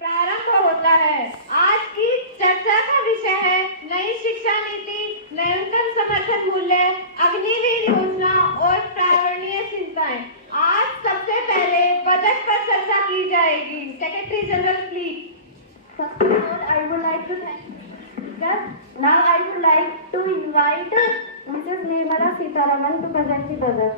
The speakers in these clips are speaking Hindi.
प्रारंभ होता है। आज की चर्चा का विषय है नई शिक्षा नीति, न्यूनतम समर्थन मूल्य, अग्निवीर योजना और पर्यावरणीय चिंताएं। आज सबसे पहले बजट पर चर्चा की जाएगी। Secretary general please. First of all, I would like to thank speaker. Now I would like to invite Mrs. Nirmala Sitharaman to present the budget.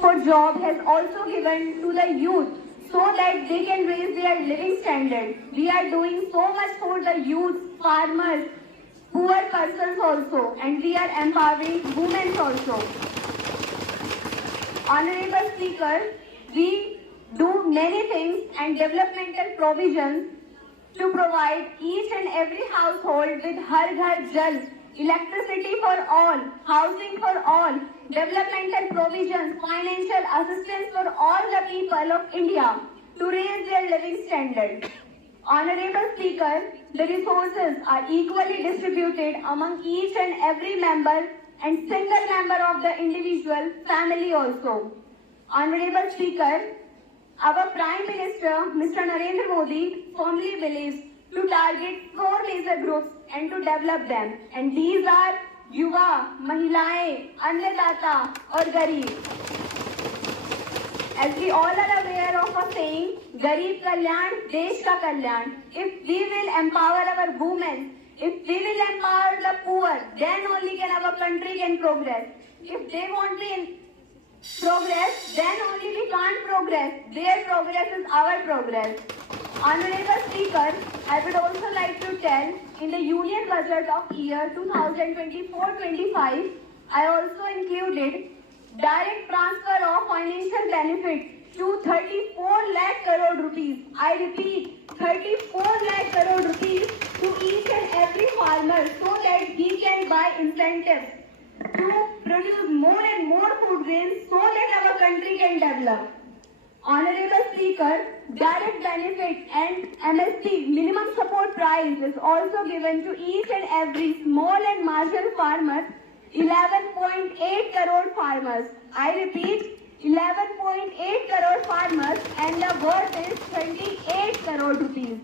For job has also given to the youth so that they can raise their living standard. We are doing so much for the youth, farmers, poor persons also, and we are empowering women also. Honorable Speaker, we do many things and developmental provisions to provide each and every household with Har Ghar Jal, electricity for all, housing for all, developmental provisions, financial assistance for all the people of India to raise their living standard. Honorable Speaker, the resources are equally distributed among each and every member and single member of the individual family also. Honorable Speaker, our Prime Minister, Mr. Narendra Modi, firmly believes to target 4 major groups and to develop them. And these are Yuva, Mahilaएं, Annadata और गरीब. As we all are aware of a saying, गरीब कल्याण, देश का कल्याण. If we will empower our women, if we will empower the poor, then only can our country can progress. If they want to progress, then only we can't progress. Their progress is our progress. Honorable Speaker, I would also like to tell, in the Union Budget of year 2024-25, I also included direct transfer of financial benefit to 34 lakh crore rupees. I repeat, 34 lakh crore rupees to each and every farmer so that he can buy incentives to produce more and more food grains so that our country can develop. Honorable Speaker, direct benefit and MSP, minimum support price, is also given to each and every small and marginal farmer, 11.8 crore farmers. I repeat, 11.8 crore farmers, and the worth is 28 crore rupees.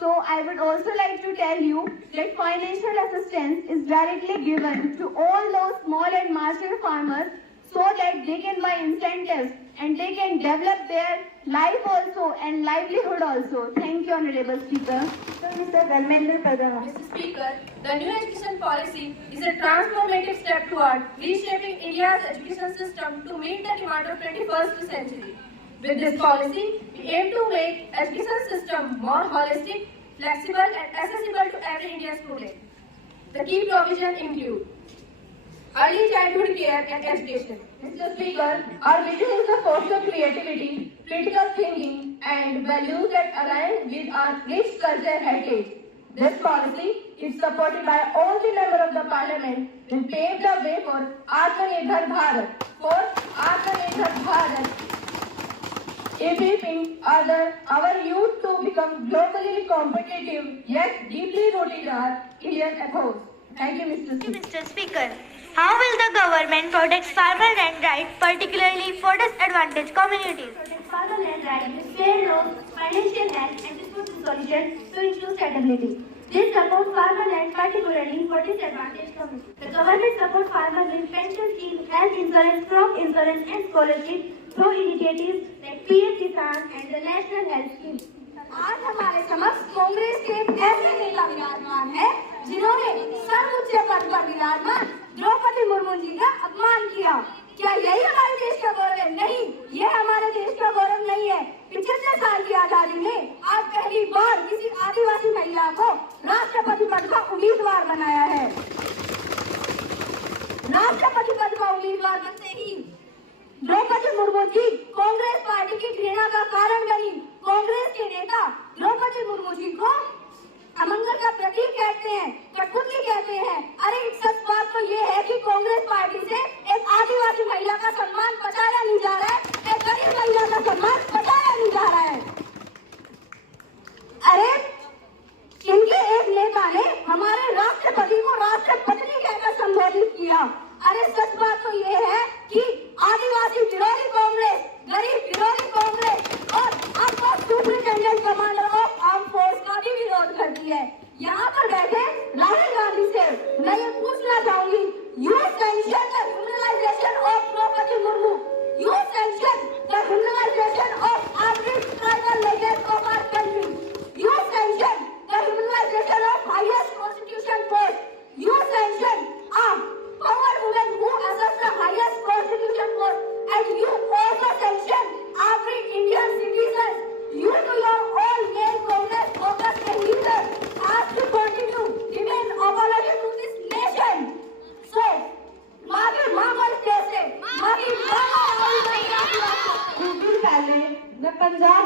So I would also like to tell you that financial assistance is directly given to all those small and marginal farmers so that they can buy incentives and they can develop their life also and livelihood also. Thank you, Honorable Speaker. So, Mr. Dharmendra Pradhan. Mr. Speaker, the new education policy is a transformative step toward reshaping India's education system to meet the demand of 21st century. With this policy, we aim to make education system more holistic, flexible and accessible to every Indian student. The key provisions include early childhood care and education. Mr. Speaker, our vision is to foster creativity, critical thinking and values that align with our rich cultural heritage. This policy is supported by all the members of the Parliament and pave the way for Atmanirbhar Bharat. For Atmanirbhar Bharat, equipping our youth to become globally competitive yet deeply rooted in our Indian ethos. Thank you, Mr. Speaker. Mr. Speaker, how will the government protect farmer land rights, particularly for disadvantaged communities? Protect farmer land rights with fair laws, financial help and dispute resolution to ensure stability. This supports farmer land particularly for disadvantaged communities. The government supports farmers with pension scheme, health insurance, crop insurance and scholarship through initiatives like PM Kisan and the National Health Scheme. आज हमारे समक्ष कांग्रेस के ऐसे नेता विराजमान है जिन्होंने सर्वोच्च पद पर विराजमान द्रौपदी मुर्मू जी का अपमान किया। क्या यही हमारे देश का गौरव है? नहीं, ये हमारे देश का गौरव नहीं है। 75 साल की आजादी में आज पहली बार किसी आदिवासी महिला को राष्ट्रपति पद का उम्मीदवार बनाया है। राष्ट्रपति पद का उम्मीदवार बनते ही द्रौपदी मुर्मू जी कांग्रेस पार्टी की घृणा का कारण बनी। कांग्रेस के नेता द्रौपदी मुर्मू जी को अमंगल का प्रतीक कहते हैं, कठपुतली कहते हैं। अरे सच बात तो ये है कि कांग्रेस पार्टी से एक आदिवासी महिला का सम्मान बचाया नहीं जा रहा है, एक गरीब महिला का सम्मान बचाया नहीं जा रहा है। अरे इनके एक नेता ने हमारे राष्ट्रपति को राष्ट्रपति कहकर संबोधित किया। अरे सच बात तो ये है कि आदिवासी विरोधी कांग्रेस, गरीब विरोधी कांग्रेस और आपको सुप्रिंटेंडेंट कमांडर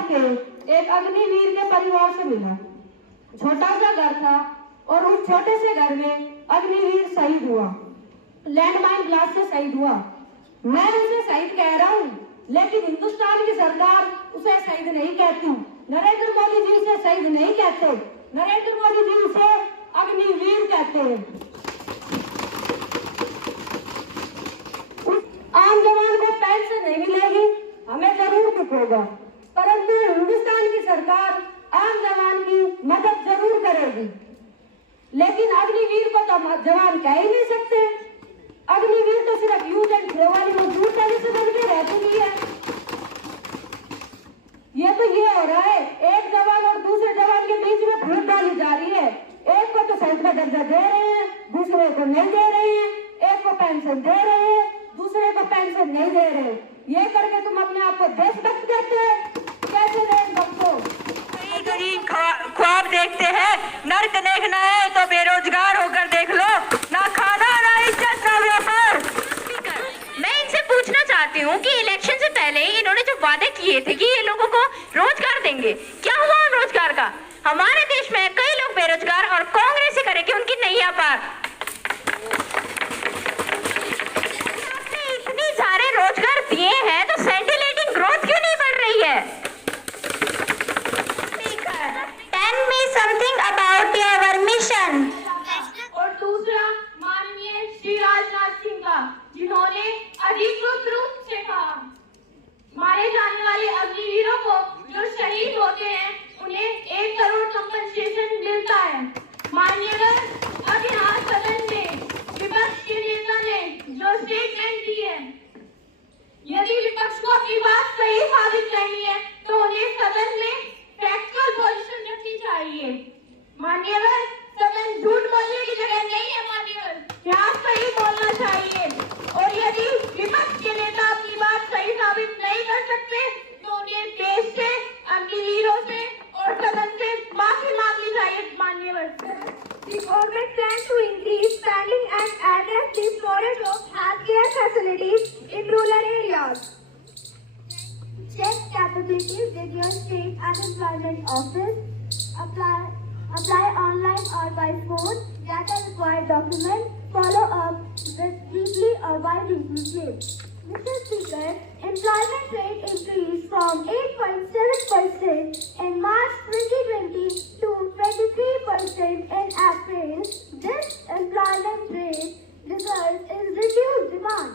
पंजाब के एक अग्निवीर के परिवार से मिला। छोटा सा घर था और उस छोटे से घर में अग्निवीर शहीद हुआ, लैंडमाइन ब्लास्ट से शहीद हुआ। मैं उसे शहीद कह रहा हूँ, लेकिन हिंदुस्तान की सरकार उसे शहीद नहीं कहती। नरेंद्र मोदी जी उसे शहीद नहीं कहते, नरेंद्र मोदी जी उसे अग्निवीर कहते हैं। आम जवान को पेंशन नहीं मिलेगी, हमें जरूर दुख होगा, परंतु हिंदुस्तान की सरकार आम जवान की मदद जरूर करेगी। लेकिन अग्निवीर को तो जवान कह ही नहीं सकते। अग्निवीर तो सिर्फ यूज एंड थ्रो वाली मजदूर पहले से बन के रह चुकी है। ये हो रहा है, एक जवान और दूसरे जवान के बीच में फूट डाली जा रही है। एक को तो शहीद का दर्जा दे रहे हैं, दूसरे को नहीं दे रहे हैं। एक को पेंशन दे रहे हैं, दूसरे को पेंशन नहीं दे रहे। ये करके तुम अपने आप को देशभक्त कहते हैं? कैसे देशभक्त हो? गरीब ख्वाब देखते हैं, नर्क देखना है तो बेरोजगार होकर देख लो, ना खाना ना इज्जत ना व्यवहार। मैं इनसे पूछना चाहती हूँ कि इलेक्शन से पहले इन्होंने जो वादे किए थे कि ये लोगों को रोजगार देंगे, क्या हुआ उन रोजगार का? हमारे देश में कई लोग बेरोजगार और कांग्रेस ही करेगी उनकी नैया पार। आपने इतने सारे रोजगार दिए हैं तो सेंटिलेटिंग ग्रोथ क्यों नहीं बढ़ रही है? Tell me something about your mission. और दूसरा माननीय श्री राजनाथ सिंह का, जिन्होंने अधिकृत रूप से कहा मारे जाने वाले अग्निवीरों को जो शहीद होते हैं उन्हें 1 करोड़ कंपनसेशन मिलता है। माननीय अब यहाँ सदन में विपक्ष के नेता ने जो स्टेटमेंट दी है, यदि विपक्ष को अपनी बात सही साबित करनी है तो उन्हें सदन में फैक्चुअल पोजीशन रखनी चाहिए। मान्यवर, सदन झूठ बोलने की जगह नहीं है। मान्यवर, यहाँ सही बोलना चाहिए। और यदि विपक्ष के नेता अपनी बात सही साबित नहीं कर सकते तो उन्हें देश से, अग्निवीरों से और सदन से माफी मांगनी चाहिए। मान्यवर, The government plans to increase spending and address the shortage of healthcare facilities in rural areas. Check capabilities with your state unemployment office. Apply online or by phone. Get a required document. Follow up with weekly or bi-weekly claims. Mr. Speaker, employment rate increased from 8.7% in March 2020 to 23% in April. This employment rate results in reduced demand.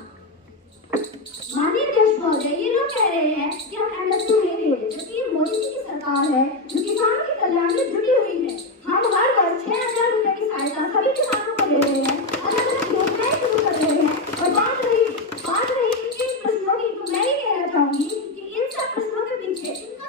माननीय देश महोदय, ये लोग कह रहे हैं कि हम एमएसपी नहीं दे रहे, जबकि ये मोदी जी की सरकार है जो किसानों के कल्याण में जुटी हुई है। हम हर वर्ष 6,000 रुपए की सहायता सभी किसानों को दे रहे हैं, अलग अलग योजनाएं शुरू कर रहे हैं। और बात रही इन प्रश्नों की, तो मैं ही कहना चाहूंगी कि इन सब प्रश्नों के पीछे इनका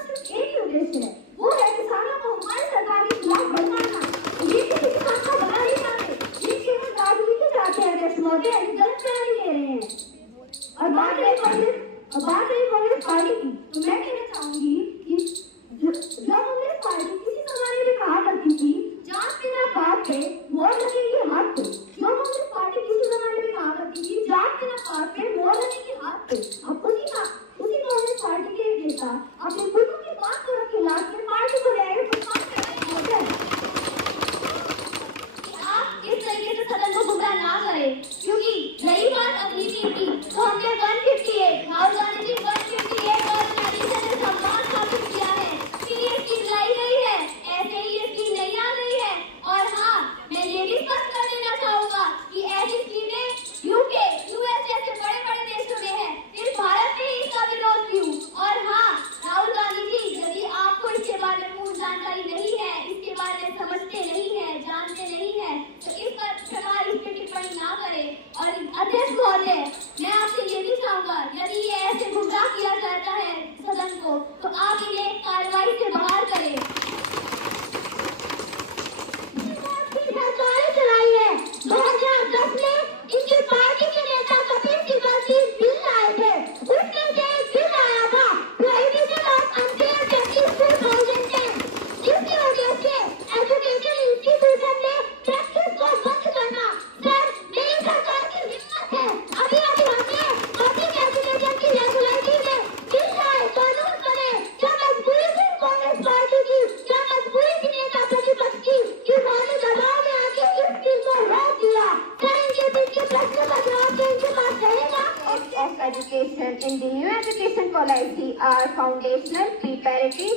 policy are foundational, preparatory,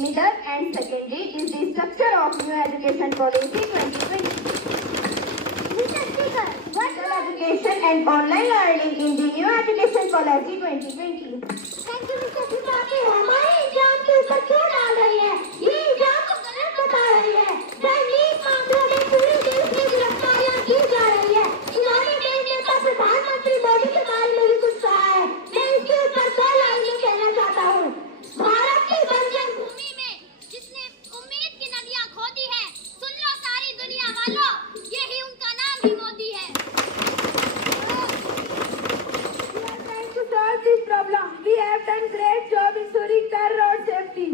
middle and secondary is the structure of new education policy 2020. Mr. Speaker, what are education and online learning in the new education policy 2020? Thank you, Mr. Speaker. हमारे एग्जाम के ऊपर क्यों डाल रही है? ये एग्जाम को गलत बता रही है। रणनीति मामलों में पूरे देश में गिरफ्तारियां की जा रही है। इन्होंने देश नेता प्रधानमंत्री मोदी के बारे में भी कुछ कहा है। मैं इसके ऊपर 2 लाइनें कहना चाहता हूँ। भारत की बंजर भूमि में जिसने उम्मीद की नदियां खोदी है, सुन लो सारी दुनिया वालों, यही उनका नाम ही मोदी है। To solve this problem, we have done great job ensuring car road safety.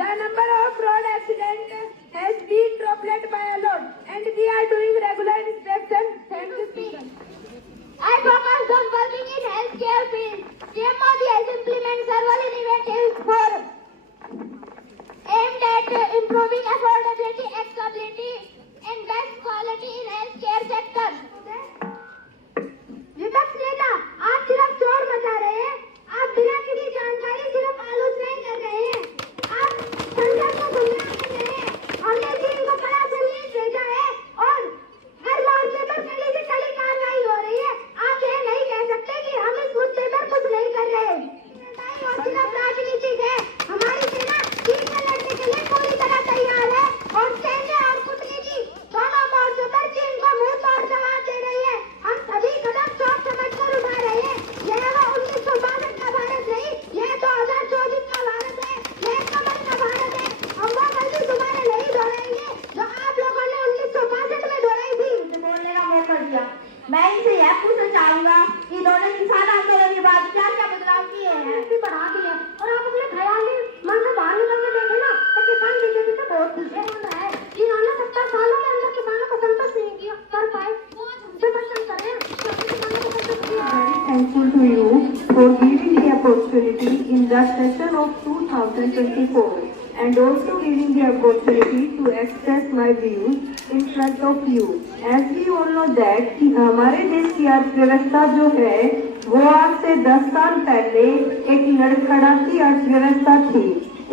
The number of road accidents has been dropped by a lot, and we are doing regular inspection. Thank you, Speaker. I focus on working in healthcare field. PM Modi has implemented several initiatives aimed at improving affordability, accessibility, and best quality in healthcare sector. विपक्ष नेता, आप सिर्फ शोर मचा रहे हैं। आप बिना किसी जानकारी सिर्फ आलोचनाएं कर रहे हैं। आप संसद को गुमराह कर रहे हैं। हमने दिन को बड़ा संदेश भेजा है और हर मोर्चे पर कड़ी से कड़ी कार्रवाई हो रही है। आप ये नहीं कह सकते कि हम इस मुद्दे पर कुछ नहीं कर रहे। और सिर्फ राजनीतिक है। हमारी सेना चीन से लड़ने के लिए पूरी तरह तैयार है और सैन्य और कूटनीति दोनों मोर्चों पर चीन को मुंह तोड़ जवाब दे रही है। हम सभी कदम सोच समझ कर उठा रहे हैं। यह वो 1962 का भारत नहीं, यह 2024 का भारत है। यह कमल का भारत है। हम वो गलती दोबारा नहीं दोहराएंगे जो आप लोगों ने 1962 में दोहराई थी। बोलने का मौका दिया। मैं इनसे यह पूछना चाहूंगा कि इन्होंने किसान आंदोलन के बाद क्या क्या बदलाव किए हैं? बढ़ा दिए और आप अपने ख्याल मन से बाहर निकल के देखे ना तो किसान बीजेपी से बहुत पीछे हो रहा है। इन्होंने 70 सालों के अंदर किसानों को संतुष्ट नहीं किया कर पाए। Very thankful to you for giving the opportunity in the session of 2024 and also giving the opportunity to express my views in front of you. As we all know that कि हमारे देश की अर्थव्यवस्था जो है वो आज से 10 साल पहले एक लड़खड़ाती अर्थव्यवस्था थी।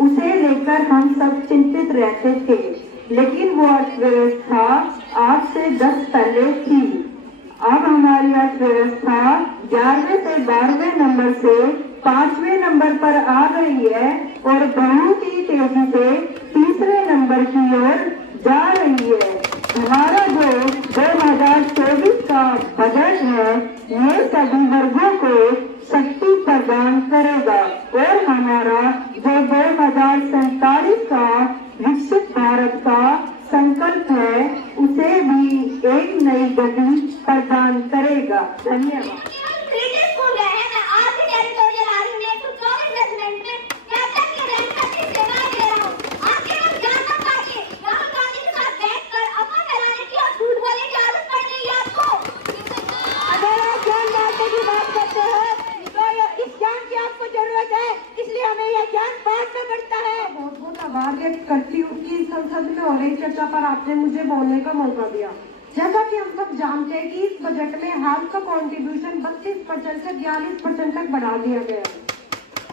उसे लेकर हम सब चिंतित रहते थे, लेकिन वो अर्थव्यवस्था आज से 10 पहले थी। अब हमारी अर्थव्यवस्था 11वें से 12वें नंबर से 5वें नंबर पर आ गई है और बहुत ही तेजी से 3रे नंबर की ओर जा रही है। हमारा जो 2024 का बजट है ये सभी वर्गों को शक्ति प्रदान करेगा और हमारा जो 2047 का विकसित भारत का संकल्प है उसे भी एक नई गति प्रदान करेगा। धन्यवाद। करती हूँ कि संसद में हो रही चर्चा पर आपने मुझे बोलने का मौका दिया। जैसा कि हम सब जानते हैं कि इस बजट में हेल्थ का कंट्रीब्यूशन 32% से 42% तक बढ़ा दिया गया।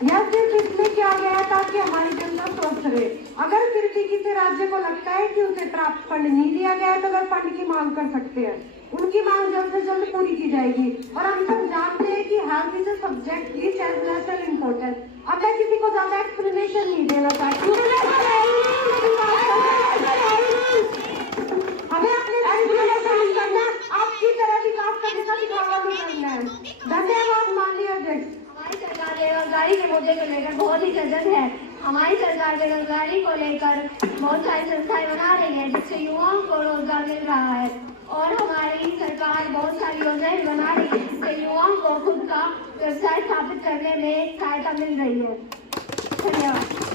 यह सिर्फ इसमें किया गया है ताकि हमारी जनता स्वस्थ रहे। अगर फिर भी किसी राज्य को लगता है कि उसे प्राप्त फंड नहीं दिया गया है तो वह फंड की मांग कर सकते हैं। उनकी मांग जल्द से जल्द पूरी की जाएगी। और हम सब जानते हैं कि health is a subject which has national importance. अब मैं किसी को ज्यादा एक्सप्लेनेशन नहीं देना चाहती हूँ। हमें अपने करना आपकी तरह विकास करने का दिखावा भी करना है। धन्यवाद माननीय अध्यक्ष। हमारी सरकार बेरोजगारी के मुद्दे को लेकर बहुत ही सजग है। हमारी सरकार बेरोजगारी को लेकर बहुत सारी संस्थाएं बना रही है जिससे युवाओं को रोजगार मिल रहा है और हमारी सरकार बहुत सारी योजनाएं बना रही है जिससे युवाओं को खुद का व्यवसाय स्थापित करने में सहायता मिल रही है। धन्यवाद।